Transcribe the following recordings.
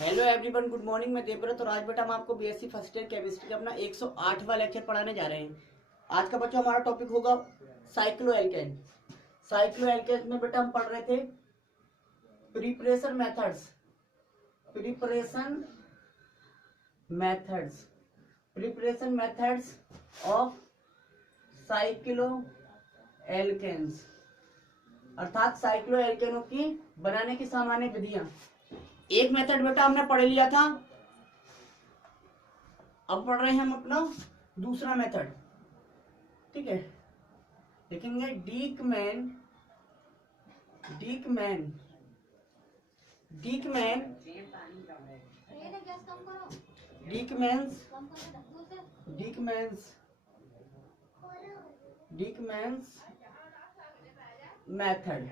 Hello everyone, good morning. मैं देवव्रत और आज बेटा हम आपको बीएससी फर्स्ट ईयर केमिस्ट्री का अपना 108वां लेक्चर पढ़ाने जा रहे हैं। आज का बच्चा हमारा टॉपिक होगा साइक्लोएल्केन। साइक्लोएल्केन में बेटा हम पढ़ रहे थे preparation methods preparation methods preparation methods of cycloalkenes, अर्थात साइक्लोएल्केनों की बनाने की सामान्य विधियां। एक मेथड बेटा हमने पढ़ लिया था, अब पढ़ रहे हैं हम अपना दूसरा मेथड। ठीक है, देखेंगे डीकमैन डीकमैन डीकमैन डीकमैन्स डीकमैन्स डीकमैन्स मेथड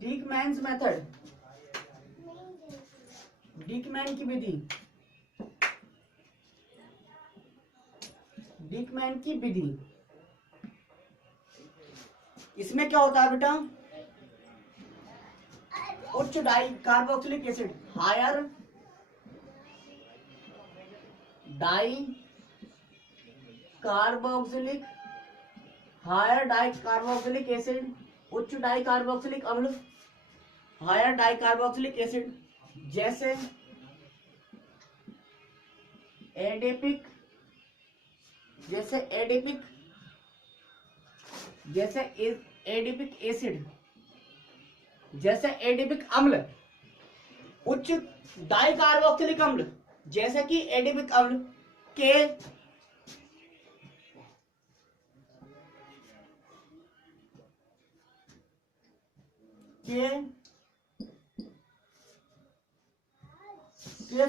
डीकमैन्स मेथड डीकमैन की विधि डीकमैन की विधि। इसमें क्या होता है बेटा, उच्च di carboxylic acid higher di carboxylic acid, उच्च डाई कार्बोक्सिलिक अम्ल, हायर डाई कार्बोक्सिलिक एसिड, जैसे एडिपिक एसिड, जैसे एडिपिक अम्ल, उच्च डाई कार्बोक्सिलिक अम्ल जैसे कि एडिपिक अम्ल के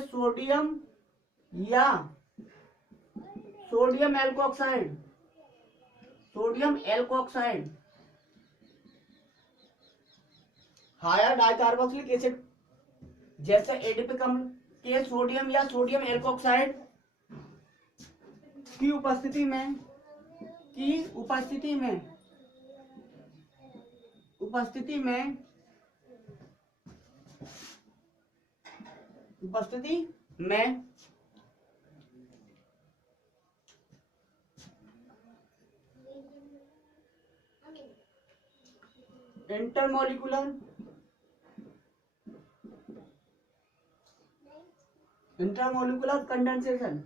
सोडियम या sodium alkoxide higher dicarboxylic acid जैसे एडिपिक अम्ल के सोडियम या सोडियम एल्कोक्साइड की उपस्थिति में इंटरमोलिकुलर कंडेंसेशन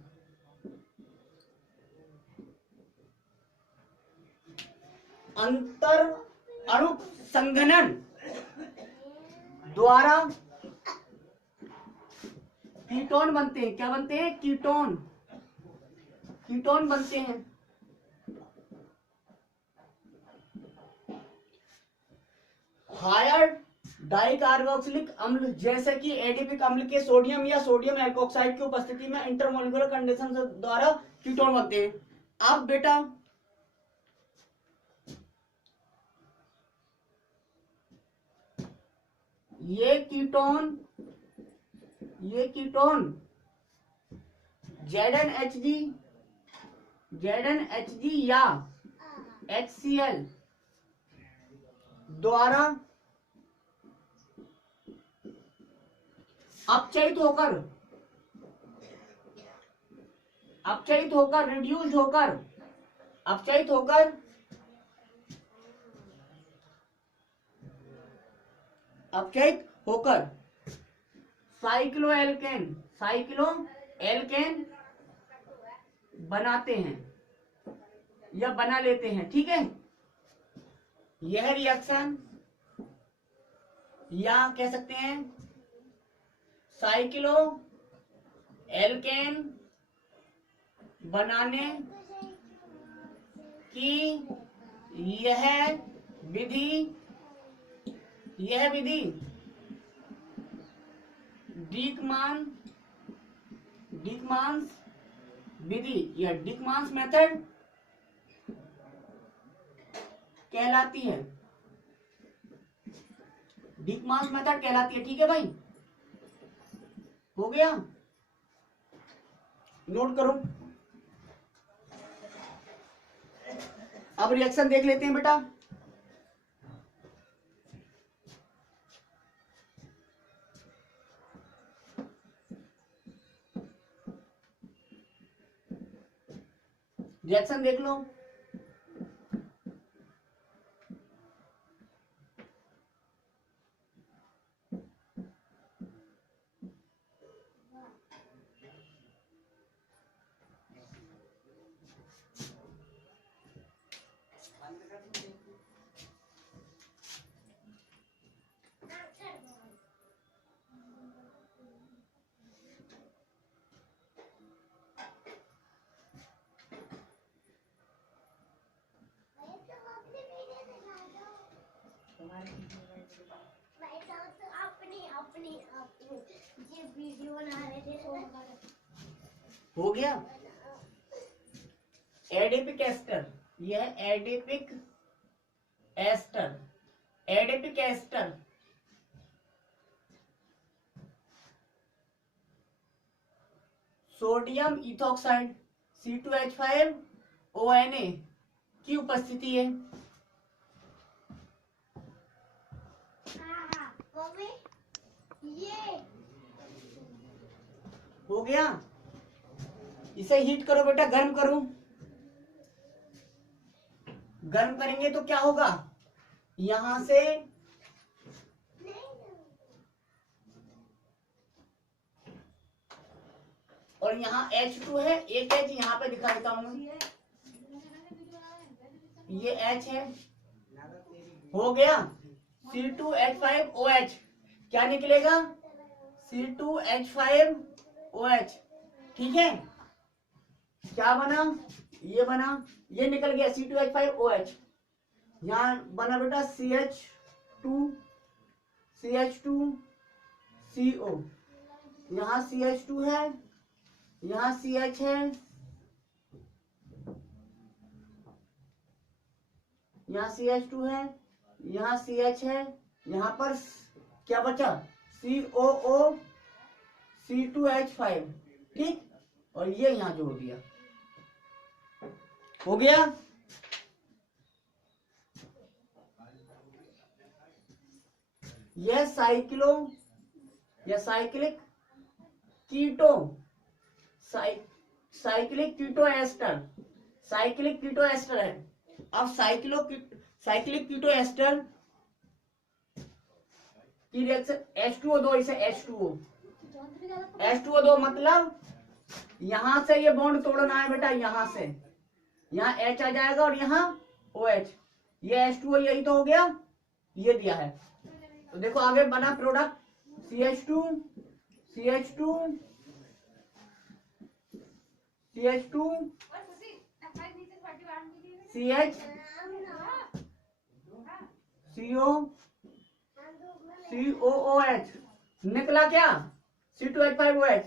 अंतर अणु संघनन द्वारा कीटोन बनते हैं। क्या बनते हैं? कीटोन बनते हैं। हायर डाइकार्बोक्सिलिक अम्ल जैसे कि एडिपिक अम्ल के सोडियम या सोडियम एल्कोक्साइड की उपस्थिति में इंटरमोलिकुलर कंडेंसेशन द्वारा कीटोन बनते हैं। अब बेटा ये कीटोन ZnHG या HCl द्वारा अपचयित होकर साइक्लोएल्केन बनाते हैं या बना लेते हैं। ठीक है, यह रिएक्शन या कह सकते हैं साइक्लोएल्केन बनाने की यह विधि डीकमान्स विधि या डीकमान्स मेथड कहलाती है। डीकमान्स मेथड कहलाती है। ठीक है भाई, हो गया, नोट करो। अब रिएक्शन देख लेते हैं बेटा। रिएक्शन देख लो। हो गया। एडिपिक एस्टर, यह adipic ester, adipic ester sodium ethoxide C2H5ONA की उपस्थिति है। हो गया। इसे हीट करो बेटा, गर्म करो। गर्म करेंगे तो क्या होगा, यहां से और यहाँ H2 है, एक H यहाँ पे दिखा देता हूं, ये H है। हो गया। C2H5OH क्या निकलेगा, C2H5OH। ठीक है, क्या बना, ये बना, ये निकल गया C2H5OH। यहाँ बना बेटा CH2CO, यहाँ CH2 है, यहाँ CH है, यहाँ CH2 है, यहाँ CH है, यहाँ पर क्या बचा COO C2H5। ठीक, और ये यहाँ जोड़ दिया। हो गया। यह साइक्लिक कीटो, साइक्लिक कीटो एस्टर, साइक्लिक कीटो एस्टर है। अब साइक्लिक कीटो एस्टर की रिएक्शन H2O2, इसे H2O2 मतलब यहां से ये बॉन्ड तोड़ना है बेटा, यहां से यहाँ H आ जाएगा और यहाँ OH, ये H2O यही तो हो गया, ये दिया है। तो देखो आगे बना product CH2 CH2 CH2 CH CO COOH निकला क्या, C2H5OH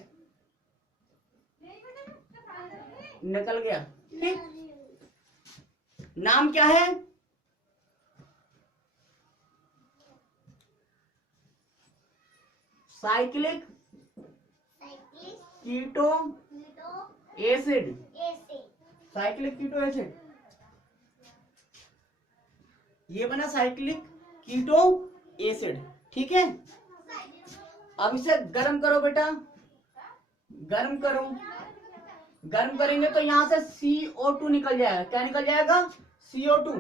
निकल गया। ठीक, नाम क्या है, cyclic keto acid, cyclic keto acid, ये बना साइक्लिक कीटो एसिड। ठीक है, अब इसे गर्म करो बेटा, गर्म करो। गर्म करेंगे तो यहां से CO2 निकल जाएगा। क्या निकल जाएगा, CO2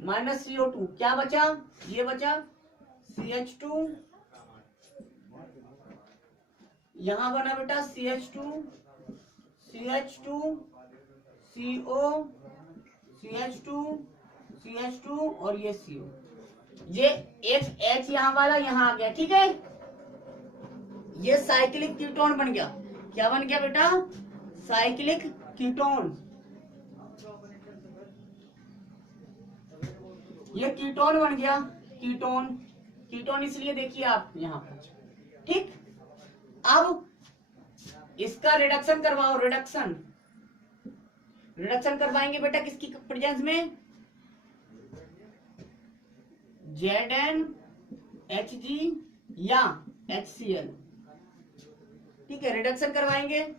माइनस CO2। क्या बचा, ये बचा CH2, यहां बना बेटा CH2 CO CH2 और ये CO, ये एक H यहां वाला यहां आ गया। ठीक है, ये साइक्लिक कीटोन बन गया। क्या बन गया बेटा, साइक्लिक कीटोन। ये कीटोन बन गया, कीटोन, कीटोन इसलिए देखिए आप यहां पर। ठीक, अब इसका रिडक्शन करवाओ, रिडक्शन करवाएंगे बेटा किसकी प्रेजेंस में, ZnHg या HCl। ठीक है, रिडक्शन करवाएंगे,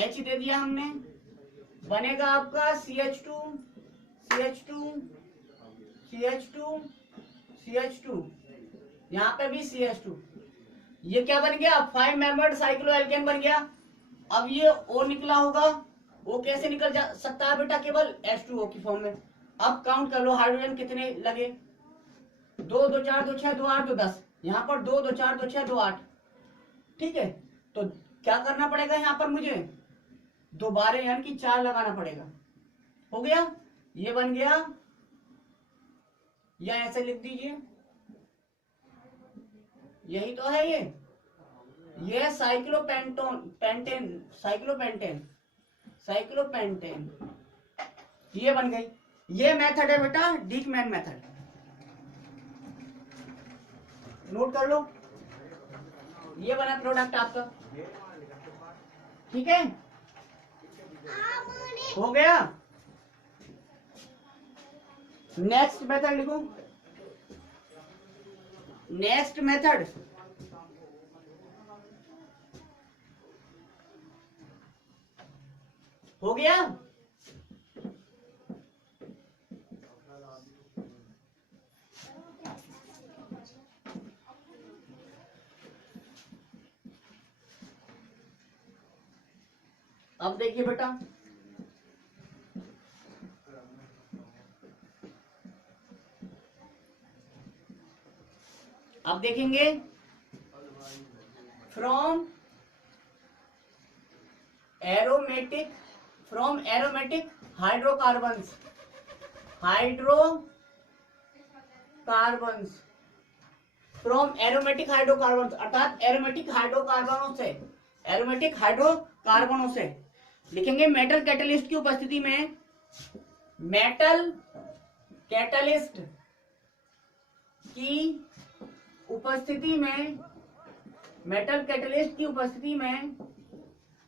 H दे दिया हमने, बनेगा आपका CH2 यहाँ पे भी CH2। ये क्या बन गया, 5 मेंबर्ड साइक्लोएल्केन बन गया। अब ये O निकला होगा, वो कैसे निकल जा सकता है बेटा? केवल H2O की फॉर्म में। अब काउंट कर लो हाइड्रोजन कितने लगे, 2 2 4 2 6 2 8 2 10, यहाँ पर 2 2 4 2 6 2 8। ठीक है, तो क्या करना पड़ेगा यहाँ पर मुझे? दोबारा यानी कि 4 लगाना पड़ेगा। हो गया, ये बन गया, या ऐसे लिख दीजिए, यही तो है ये साइक्लोपेंटोन पेंटेन साइक्लोपेंटेन साइक्लोपेंटेन, ये बन गई। ये मेथड है बेटा डीकमैन मेथड, नोट कर लो। ये बना प्रोडक्ट आपका, ठीक है, हो गया। नेक्स्ट मेथड लिखो, नेक्स्ट मेथड हो गया। अब देखिए बेटा, अब देखेंगे from aromatic hydrocarbons from aromatic hydrocarbons, अर्थात एरोमेटिक हाइड्रोकार्बनों से लिखेंगे मेटल कैटलिस्ट की उपस्थिति में, मेटल कैटलिस्ट की उपस्थिति में, मेटल कैटलिस्ट की उपस्थिति में,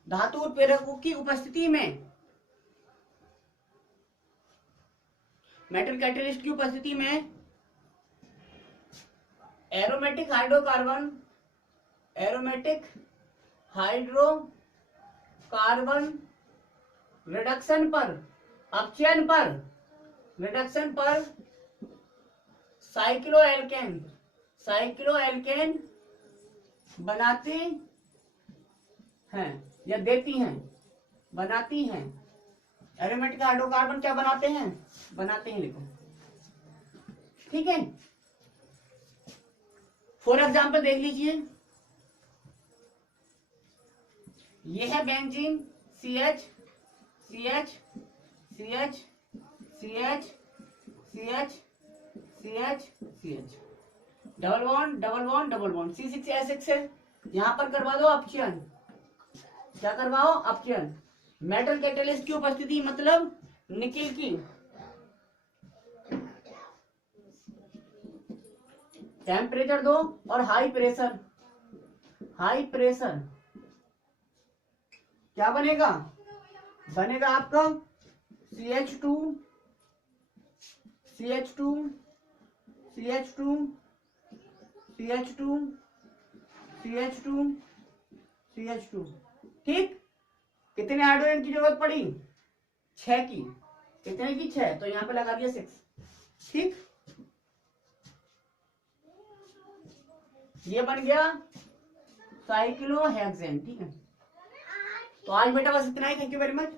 धातु उत्प्रेरकों की उपस्थिति में, मेटल कैटलिस्ट की उपस्थिति में एरोमेटिक हाइड्रोकार्बन रिडक्शन पर, अपचयन पर साइक्लोएल्केन बनाते हैं या देती हैं, बनाती हैं। एरोमेटिक हाइड्रोकार्बन क्या बनाते हैं लिखो, ठीक है। फॉर एग्जाम्पल देख लीजिए, ये है benzene CH CH CH CH CH CH CH, double bond C6H6 है, यहां पर करवा दो अपचयन। क्या करवाओ? अपचयन। मेटल कैटलिस्ट की उपस्थिति मतलब निकेल की, टेम्परेचर दो और हाई प्रेशर क्या बनेगा? बनेगा आपका CH2 CH2 CH2 CH2 CH2 CH2, ठीक। कितने हाइड्रोजन की जरूरत पड़ी? 6 की। कितने की? 6, तो यहां पे लगा दिया 6, ठीक। ये बन गया साइक्लोहेक्सेन, ठीक है। तो आज बेटा बस इतना ही, थैंक यू वेरी मच।